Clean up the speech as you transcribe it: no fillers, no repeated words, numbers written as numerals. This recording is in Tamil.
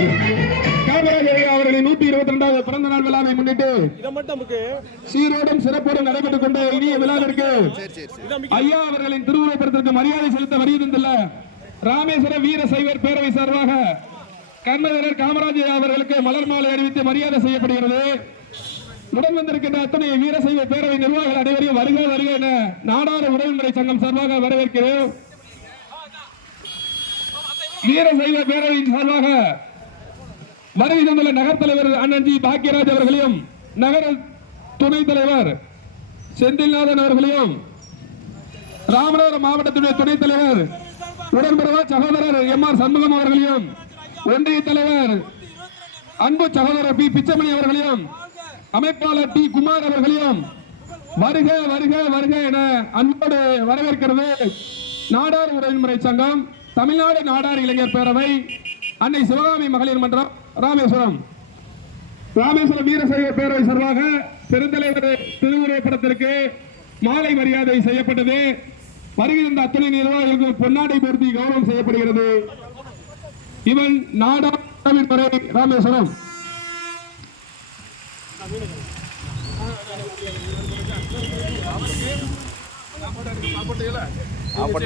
தலைவர் காமராஜர் அவர்களின் 122வது பிறந்த நாள் விழாவை முன்னிட்டு சீரோடும் சிறப்போடும் நடைபெற்றுக் கொண்ட இனிய விழாவிற்கு ஐயா அவர்களின் திருவுருவப்படத்திற்கு மரியாதை செலுத்த வருகின்றுள்ள ராமேஸ்வரம் வீர சைவர் பேரவை சார்பாக கர்மவீரர் காமராஜர் அவர்களுக்கு மலர் மாலை அறிவித்து மரியாதை செய்யப்படுகிறது. உடன் வந்திருக்கின்ற அத்தனை வீரசைவ பேரவை நிர்வாகிகள் அனைவரையும் வருக வருக என நாடாறு உறவுமுறை சங்கம் சார்பாக வரவேற்கிறோம். வீரசைவ பேரவையின் சார்பாக வருகை தந்துள்ள நகர் தலைவர் அண்ணன் ஜி பாக்கியராஜ் அவர்களையும் நகர துணைத் தலைவர் செந்தில்நாதன் அவர்களையும் ராமநாதபுரம் மாவட்டத்துடைய துணைத் தலைவர் உடன்பிறவா சகோதரர் எம்.ஆர். சண்முகம் அவர்களையும் ஒன்றிய தலைவர் அன்பு சகோதரர் பி. பிச்சமணி அவர்களையும் அமைப்பாளர் டி. குமார் அவர்களையும் வருக வருக வருக என அன்போடு வரவேற்கிறது. நாடார் உறவுமுறை சங்கம், தமிழ்நாடு நாடார் இளைஞர் பேரவை, அன்னை சிவகாமி மகளிர் மன்றம், ராமேஸ்வரம் வீரசைவ பேரவை சார்பாக பெருந்தலைவர் திருவுருவப்படத்திற்கு மாலை மரியாதை செய்யப்பட்டது. வருகின்ற அத்தனை நிர்வாகிகளுக்கு பொன்னாடை பொருத்தி கௌரவம் செய்யப்படுகிறது. இவன் நாடார் ராமேஸ்வரம். அப்ப